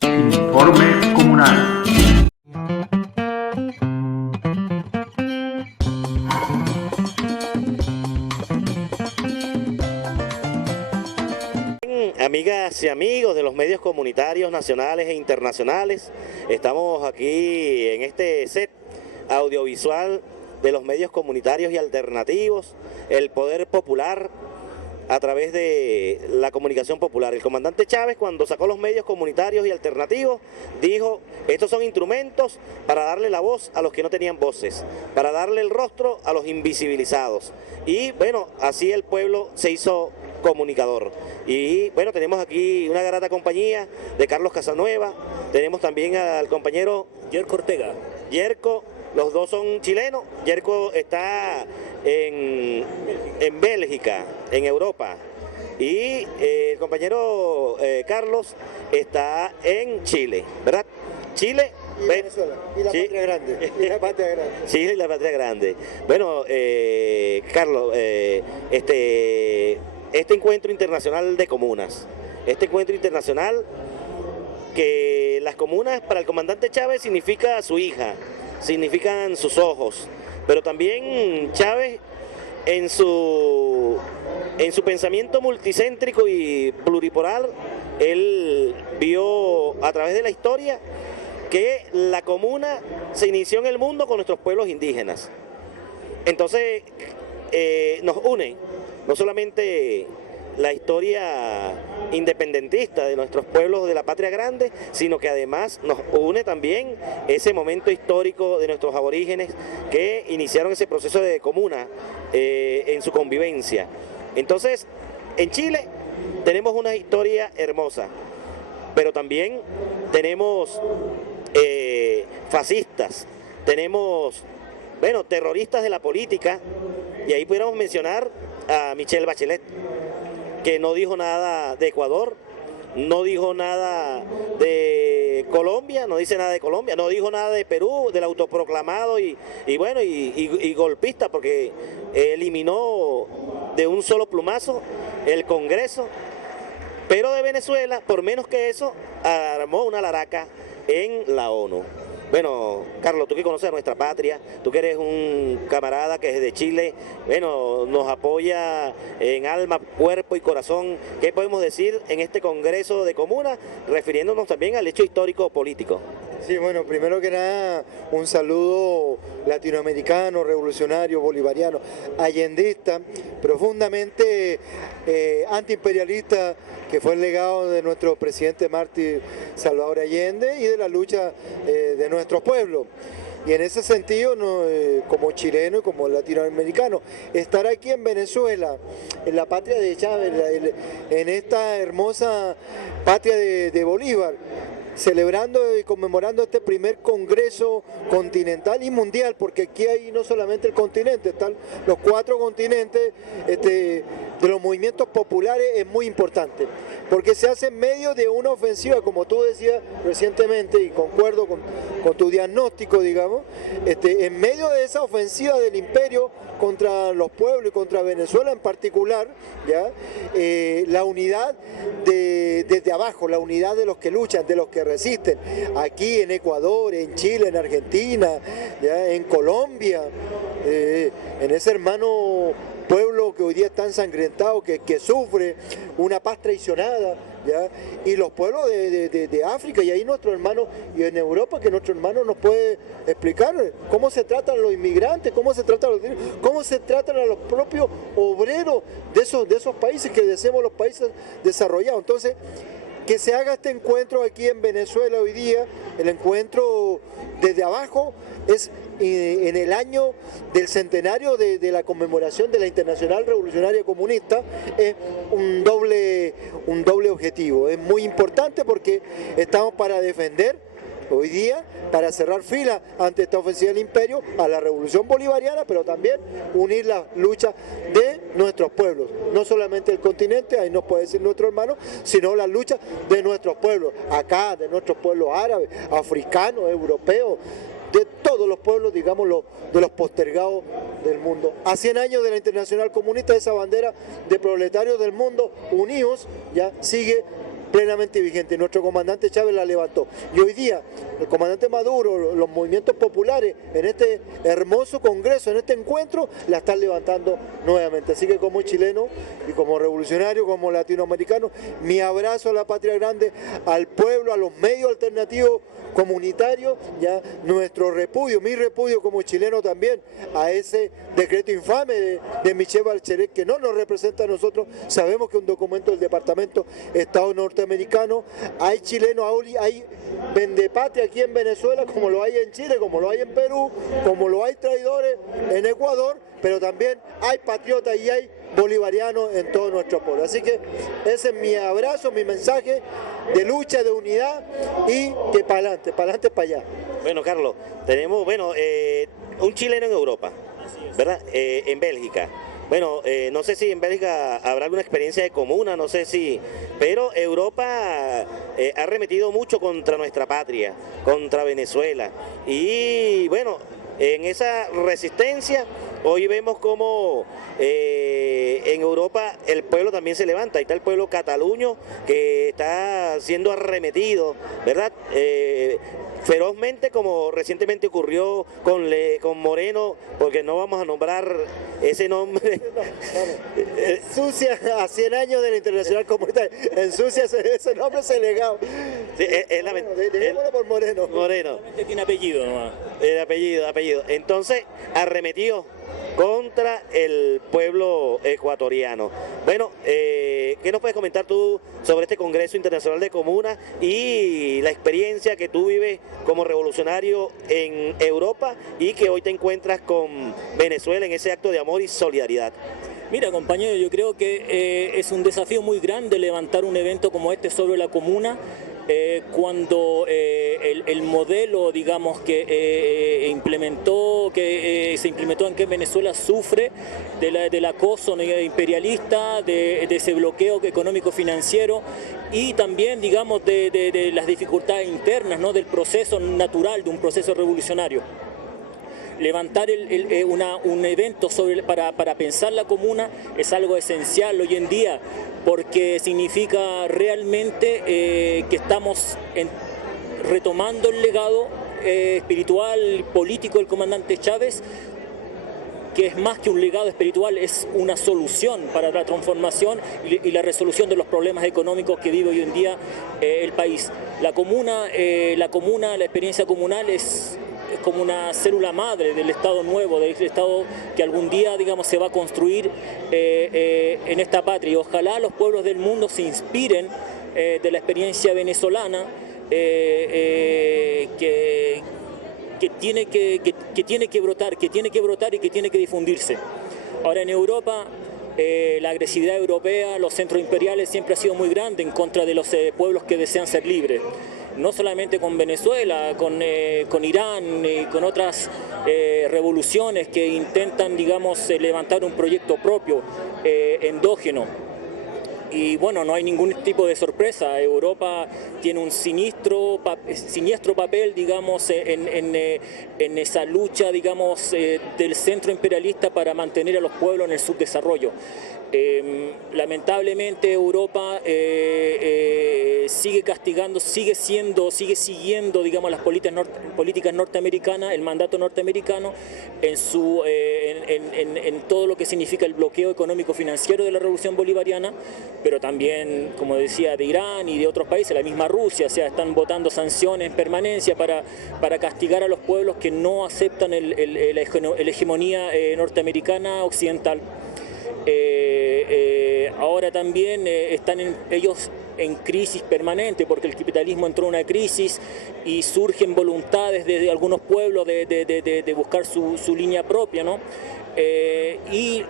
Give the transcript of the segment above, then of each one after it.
Informe comunal. Amigas y amigos de los medios comunitarios nacionales e internacionales, estamos aquí en este set audiovisual de los medios comunitarios y alternativos, el poder popular a través de la comunicación popular. El comandante Chávez, cuando sacó los medios comunitarios y alternativos, dijo: estos son instrumentos para darle la voz a los que no tenían voces, para darle el rostro a los invisibilizados. Y bueno, así el pueblo se hizo comunicador. Y bueno, tenemos aquí una grata compañía de Carlos Casanueva, tenemos también al compañero Yerko Ortega. Yerko, los dos son chilenos. Yerko está en Bélgica, en Europa, y el compañero Carlos está en Chile, ¿verdad? Chile y Venezuela, y la patria grande, y la patria grande. Chile y la patria grande. Bueno, Carlos, este encuentro internacional de comunas, este encuentro internacional que las comunas para el comandante Chávez significa su hija, significan sus ojos, pero también Chávez en su pensamiento multicéntrico y pluripolar, él vio a través de la historia que la comuna se inició en el mundo con nuestros pueblos indígenas. Entonces nos une no solamente la historia independentista de nuestros pueblos de la patria grande, sino que además nos une también ese momento histórico de nuestros aborígenes que iniciaron ese proceso de comuna en su convivencia. Entonces, en Chile tenemos una historia hermosa, pero también tenemos fascistas, tenemos, bueno, terroristas de la política, y ahí pudiéramos mencionar a Michelle Bachelet, que no dijo nada de Ecuador, no dijo nada de Colombia, no dice nada de Colombia, no dijo nada de Perú, del autoproclamado y golpista, porque eliminó de un solo plumazo el Congreso. Pero de Venezuela, por menos que eso, armó una laraca en la ONU. Bueno, Carlos, tú que conoces a nuestra patria, tú que eres un camarada que desde Chile, bueno, nos apoya en alma, cuerpo y corazón. ¿Qué podemos decir en este Congreso de Comunas, refiriéndonos también al hecho histórico político? Sí, bueno, primero que nada, un saludo latinoamericano, revolucionario, bolivariano, allendista, profundamente antiimperialista, que fue el legado de nuestro presidente mártir Salvador Allende y de la lucha de nuestros pueblos. Y en ese sentido, como chileno y como latinoamericano, estar aquí en Venezuela, en la patria de Chávez, en esta hermosa patria de Bolívar, celebrando y conmemorando este primer congreso continental y mundial, porque aquí hay no solamente el continente, están los 4 continentes de los movimientos populares. Es muy importante, porque se hace en medio de una ofensiva, como tú decías recientemente, y concuerdo con tu diagnóstico, digamos, en medio de esa ofensiva del imperio contra los pueblos y contra Venezuela en particular, ¿ya? La unidad desde abajo, la unidad de los que luchan, de los que resisten, aquí en Ecuador, en Chile, en Argentina, ¿ya? En Colombia, en ese hermano pueblo que hoy día está ensangrentado, que sufre una paz traicionada, ¿ya? Y los pueblos de África, y ahí nuestro hermano, y en Europa, que nuestro hermano nos puede explicar cómo se tratan a los inmigrantes, cómo se tratan a los propios obreros de esos países que deseamos, los países desarrollados. Entonces, que se haga este encuentro aquí en Venezuela hoy día, el encuentro desde abajo, es en el año del centenario de la conmemoración de la Internacional Revolucionaria Comunista, es un doble objetivo. Es muy importante porque estamos para defender hoy día, para cerrar filas ante esta ofensiva del imperio, a la revolución bolivariana, pero también unir la lucha de nuestros pueblos, no solamente el continente, ahí nos puede decir nuestro hermano, sino la lucha de nuestros pueblos, acá, de nuestros pueblos árabes, africanos, europeos, de todos los pueblos, digamos, de los postergados del mundo. A 100 años de la Internacional Comunista, esa bandera de proletarios del mundo unidos ya sigue plenamente vigente. Nuestro comandante Chávez la levantó. Y hoy día, el comandante Maduro, los movimientos populares, en este hermoso congreso, en este encuentro, la están levantando nuevamente. Así que como chileno y como revolucionario, como latinoamericano, mi abrazo a la patria grande, al pueblo, a los medios alternativos comunitarios, ya nuestro repudio, mi repudio como chileno también, a ese decreto infame de Michelle Bachelet, que no nos representa a nosotros. Sabemos que es un documento del Departamento de Estado norteamericano. Hay chilenos, hay vendepatria aquí en Venezuela, como lo hay en Chile, como lo hay en Perú, como lo hay traidores en Ecuador, pero también hay patriotas y hay bolivarianos en todo nuestro pueblo. Así que ese es mi abrazo, mi mensaje de lucha, de unidad y que para adelante, para allá. Bueno, Carlos, tenemos un chileno en Europa, ¿verdad? En Bélgica. Bueno, no sé si en Bélgica habrá alguna experiencia de comuna, no sé si, pero Europa ha arremetido mucho contra nuestra patria, contra Venezuela. Y bueno, en esa resistencia, hoy vemos como en Europa el pueblo también se levanta. Ahí está el pueblo cataluño que está siendo arremetido, ¿verdad? Ferozmente, como recientemente ocurrió con Moreno, porque no vamos a nombrar ese nombre. Ensucia a 100 años de la Internacional Comunitaria, ensucia ese nombre, ese legado. Sí, dejémoslo por Moreno. Moreno. Tiene apellido nomás. El apellido. Entonces, arremetió contra el pueblo ecuatoriano. Bueno, ¿qué nos puedes comentar tú sobre este Congreso Internacional de Comunas y la experiencia que tú vives como revolucionario en Europa y que hoy te encuentras con Venezuela en ese acto de amor y solidaridad? Mira, compañero, yo creo que es un desafío muy grande levantar un evento como este sobre la comuna, cuando el modelo, digamos, que se implementó en que Venezuela sufre del acoso imperialista, de ese bloqueo económico financiero y también, digamos, de las dificultades internas, ¿no?, del proceso natural, de un proceso revolucionario. Levantar un evento para pensar la comuna es algo esencial hoy en día, porque significa realmente que estamos retomando el legado espiritual, político del comandante Chávez, que es más que un legado espiritual, es una solución para la transformación y la resolución de los problemas económicos que vive hoy en día el país. La experiencia comunal es como una célula madre del Estado nuevo, del Estado que algún día, digamos, se va a construir en esta patria. Y ojalá los pueblos del mundo se inspiren de la experiencia venezolana, que tiene que brotar y que tiene que difundirse. Ahora, en Europa, la agresividad europea, los centros imperiales siempre ha sido muy grande en contra de los pueblos que desean ser libres. No solamente con Venezuela, con Irán y con otras revoluciones que intentan, digamos, levantar un proyecto propio, endógeno. Y bueno, no hay ningún tipo de sorpresa. Europa tiene un siniestro papel, digamos, en esa lucha, digamos, del centro imperialista para mantener a los pueblos en el subdesarrollo. Lamentablemente Europa sigue castigando, sigue siguiendo, digamos, las políticas norteamericanas, el mandato norteamericano en todo lo que significa el bloqueo económico financiero de la revolución bolivariana, pero también, como decía, de Irán y de otros países, la misma Rusia, o sea, están votando sanciones en permanencia para castigar a los pueblos que no aceptan la hegemonía norteamericana occidental. Ahora también están ellos en crisis permanente, porque el capitalismo entró en una crisis y surgen voluntades de algunos pueblos de buscar su línea propia, ¿no? Y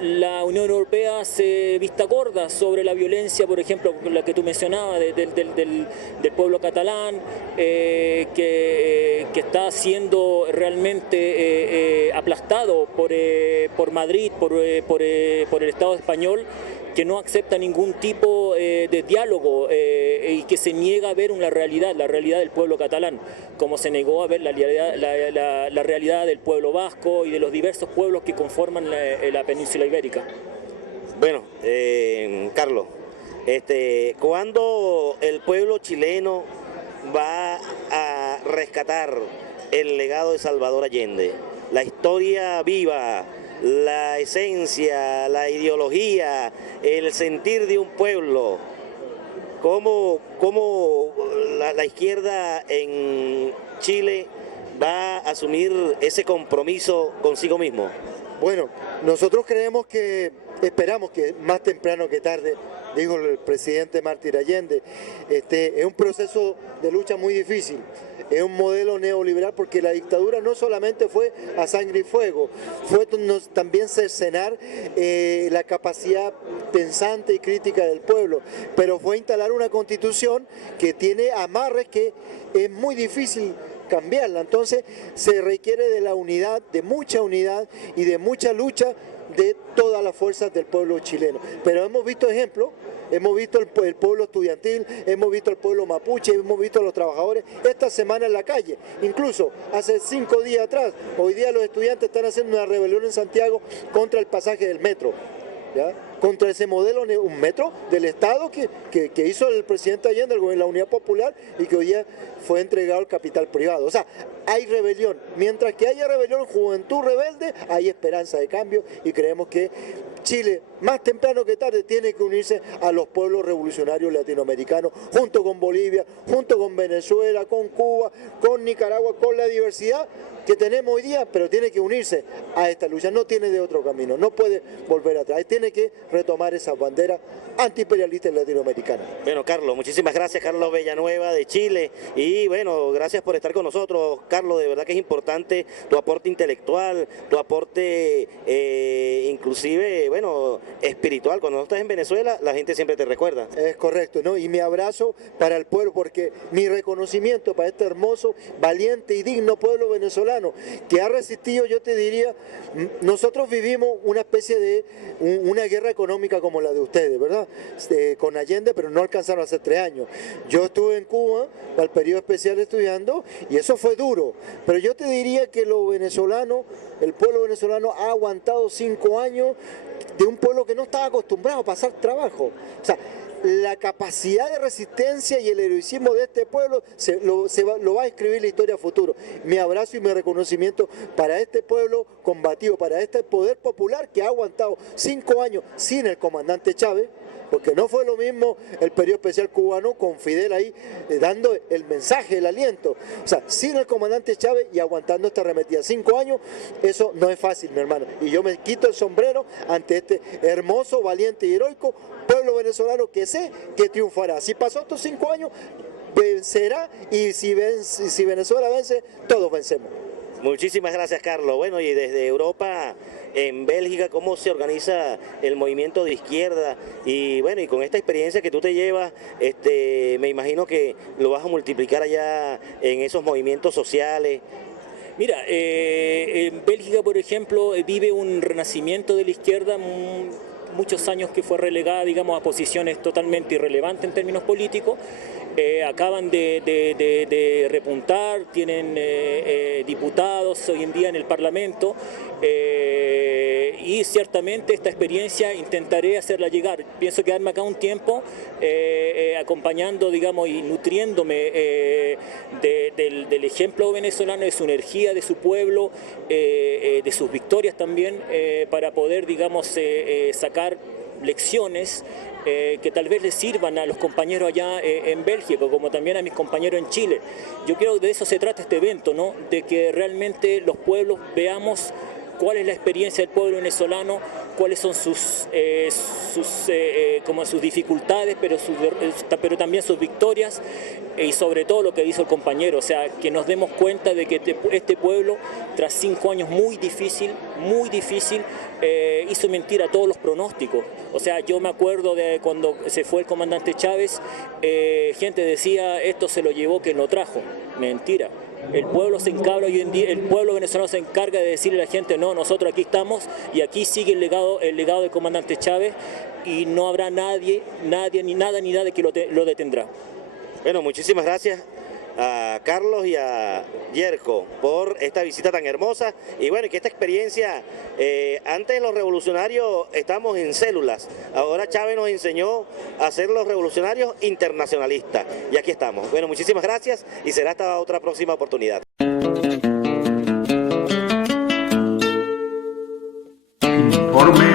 la Unión Europea se vista gorda sobre la violencia, por ejemplo, la que tú mencionabas, del pueblo catalán, que está siendo realmente aplastado por Madrid, por el Estado español, que no acepta ningún tipo de diálogo y que se niega a ver la realidad del pueblo catalán, como se negó a ver la realidad del pueblo vasco y de los diversos pueblos que conforman la península ibérica. Bueno, Carlos, ¿cuándo el pueblo chileno va a rescatar el legado de Salvador Allende? La historia viva, la esencia, la ideología, el sentir de un pueblo. ¿Cómo la izquierda en Chile va a asumir ese compromiso consigo mismo? Bueno, nosotros esperamos que más temprano que tarde, dijo el presidente Mártir Allende, es un proceso de lucha muy difícil. Es un modelo neoliberal porque la dictadura no solamente fue a sangre y fuego, fue también cercenar la capacidad pensante y crítica del pueblo, pero fue instalar una constitución que tiene amarres que es muy difícil cambiarla. Entonces se requiere de la unidad, de mucha unidad y de mucha lucha de todas las fuerzas del pueblo chileno. Pero hemos visto ejemplos. Hemos visto el pueblo estudiantil, hemos visto el pueblo mapuche, hemos visto a los trabajadores esta semana en la calle. Incluso hace 5 días atrás, hoy día los estudiantes están haciendo una rebelión en Santiago contra el pasaje del metro, ¿ya? Contra ese modelo, un metro del Estado que hizo el presidente Allende, la Unidad Popular, y que hoy día fue entregado al capital privado. O sea, hay rebelión. Mientras que haya rebelión, juventud rebelde, hay esperanza de cambio, y creemos que Chile, más temprano que tarde, tiene que unirse a los pueblos revolucionarios latinoamericanos, junto con Bolivia, junto con Venezuela, con Cuba, con Nicaragua, con la diversidad que tenemos hoy día, pero tiene que unirse a esta lucha, no tiene de otro camino, no puede volver atrás, tiene que retomar esas banderas antiimperialistas latinoamericanas. Bueno, Carlos, muchísimas gracias, Carlos Villanueva de Chile, y bueno, gracias por estar con nosotros, Carlos, de verdad que es importante tu aporte intelectual, tu aporte inclusive, bueno, espiritual. Cuando no estás en Venezuela, la gente siempre te recuerda. Es correcto, ¿no? Y mi abrazo para el pueblo, porque mi reconocimiento para este hermoso, valiente y digno pueblo venezolano que ha resistido, yo te diría, nosotros vivimos una especie de una guerra económica como la de ustedes, ¿verdad? Con Allende, pero no alcanzaron a hacer 3 años. Yo estuve en Cuba para el periodo especial estudiando y eso fue duro, pero yo te diría que los venezolanos, el pueblo venezolano ha aguantado 5 años de un pueblo que no estaba acostumbrado a pasar trabajo. O sea, la capacidad de resistencia y el heroicismo de este pueblo lo va a escribir la historia a futuro. Mi abrazo y mi reconocimiento para este pueblo combativo, para este poder popular que ha aguantado 5 años sin el comandante Chávez, porque no fue lo mismo el periodo especial cubano con Fidel ahí dando el mensaje, el aliento. O sea, sin el comandante Chávez y aguantando esta arremetida 5 años, eso no es fácil, mi hermano. Y yo me quito el sombrero ante este hermoso, valiente y heroico pueblo venezolano que sé que triunfará. Si pasó estos 5 años, vencerá, y si Venezuela vence, todos vencemos. Muchísimas gracias, Carlos. Bueno, y desde Europa, en Bélgica, ¿cómo se organiza el movimiento de izquierda? Y bueno, y con esta experiencia que tú te llevas, me imagino que lo vas a multiplicar allá en esos movimientos sociales. Mira, en Bélgica, por ejemplo, vive un renacimiento de la izquierda, muchos años que fue relegada, digamos, a posiciones totalmente irrelevantes en términos políticos. Acaban de repuntar, tienen diputados hoy en día en el Parlamento, y ciertamente esta experiencia intentaré hacerla llegar. Pienso quedarme acá un tiempo acompañando, digamos, y nutriéndome del ejemplo venezolano, de su energía, de su pueblo, de sus victorias también, para poder, digamos, sacar lecciones que tal vez les sirvan a los compañeros allá en Bélgica, como también a mis compañeros en Chile. Yo creo que de eso se trata este evento, ¿no? De que realmente los pueblos veamos cuál es la experiencia del pueblo venezolano, cuáles son sus dificultades, pero también sus victorias, y sobre todo lo que dice el compañero, o sea, que nos demos cuenta de que este pueblo, tras 5 años muy difícil, hizo mentira a todos los pronósticos. O sea, yo me acuerdo de cuando se fue el comandante Chávez, gente decía, esto se lo llevó quien lo trajo. Mentira. El pueblo se encarga hoy en día, el pueblo venezolano se encarga de decirle a la gente, no, nosotros aquí estamos y aquí sigue el legado del comandante Chávez, y no habrá nadie ni nada que lo detendrá. Bueno, muchísimas gracias a Carlos y a Yerko por esta visita tan hermosa, y bueno, que esta experiencia, antes los revolucionarios estamos en células, ahora Chávez nos enseñó a ser los revolucionarios internacionalistas, y aquí estamos. Bueno, muchísimas gracias y será hasta otra próxima oportunidad. Informe